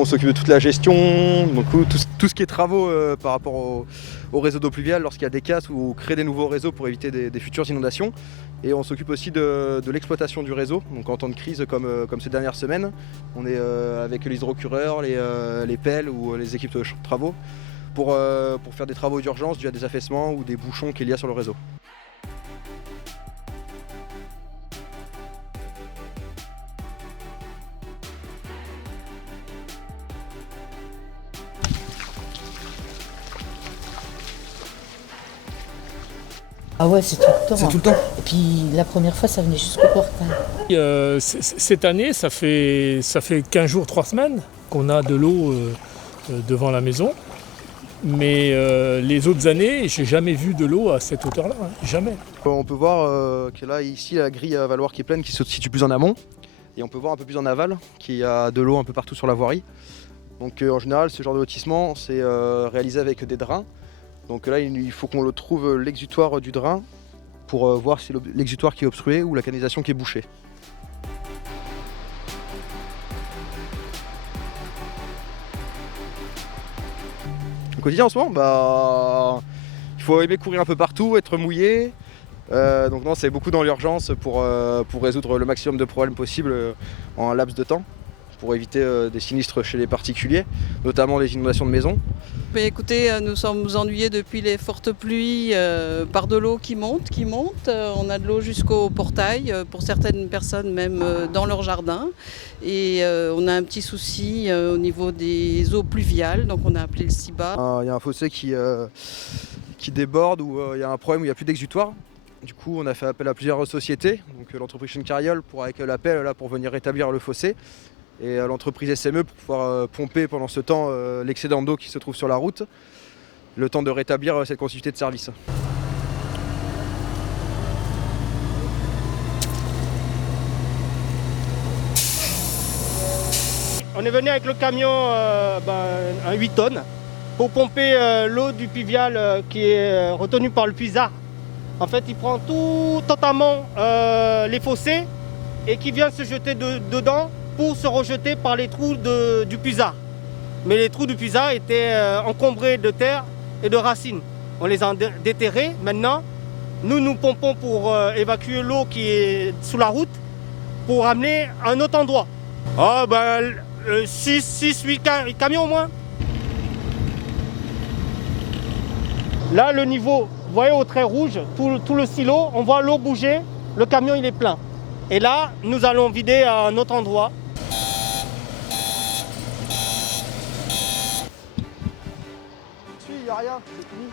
On s'occupe de toute la gestion, donc tout ce qui est travaux par rapport au réseau d'eau pluviale lorsqu'il y a des casses ou créer des nouveaux réseaux pour éviter des futures inondations. Et on s'occupe aussi de l'exploitation du réseau, donc en temps de crise comme ces dernières semaines. On est avec les hydrocureurs, les pelles ou les équipes de travaux pour faire des travaux d'urgence dus à des affaissements ou des bouchons qu'il y a sur le réseau. Ah ouais, c'est tout le temps. C'est tout le temps. Et puis la première fois, ça venait jusqu'au portail. Cette année, ça fait 15 jours, 3 semaines qu'on a de l'eau devant la maison. Mais les autres années, j'ai jamais vu de l'eau à cette hauteur-là, hein, jamais. On peut voir que là, ici, la grille à valoir qui est pleine, qui se situe plus en amont. Et on peut voir un peu plus en aval, qu'il y a de l'eau un peu partout sur la voirie. Donc en général, ce genre de lotissement, c'est réalisé avec des drains. Donc là, il faut qu'on trouve l'exutoire du drain pour voir si c'est l'exutoire qui est obstrué ou la canalisation qui est bouchée. Au quotidien en ce moment, il faut aimer courir un peu partout, être mouillé. Donc non, c'est beaucoup dans l'urgence pour résoudre le maximum de problèmes possibles en un laps de temps, pour éviter des sinistres chez les particuliers, notamment les inondations de maisons. Mais écoutez, nous sommes ennuyés depuis les fortes pluies par de l'eau qui monte. On a de l'eau jusqu'au portail, pour certaines personnes même dans leur jardin. Et on a un petit souci au niveau des eaux pluviales, donc on a appelé le CIBA. Il y a un fossé qui déborde, ou il y a un problème où il n'y a plus d'exutoire. Du coup, on a fait appel à plusieurs sociétés, donc l'entreprise Chencarriol avec l'appel là pour venir rétablir le fossé, et l'entreprise SME pour pouvoir pomper pendant ce temps l'excédent d'eau qui se trouve sur la route, le temps de rétablir cette continuité de service. On est venu avec le camion, un 8 tonnes, pour pomper l'eau du pluvial qui est retenue par le puisard. En fait, il prend totalement les fossés et qui vient se jeter dedans pour se rejeter par les trous du puisard. Mais les trous du puisard étaient encombrés de terre et de racines. On les a déterrés. Maintenant, nous pompons pour évacuer l'eau qui est sous la route pour amener à un autre endroit. 6-8 camions au moins. Là, le niveau, vous voyez au trait rouge, tout le silo, on voit l'eau bouger, le camion il est plein. Et là, nous allons vider à un autre endroit. Il n'y a rien, c'est fini.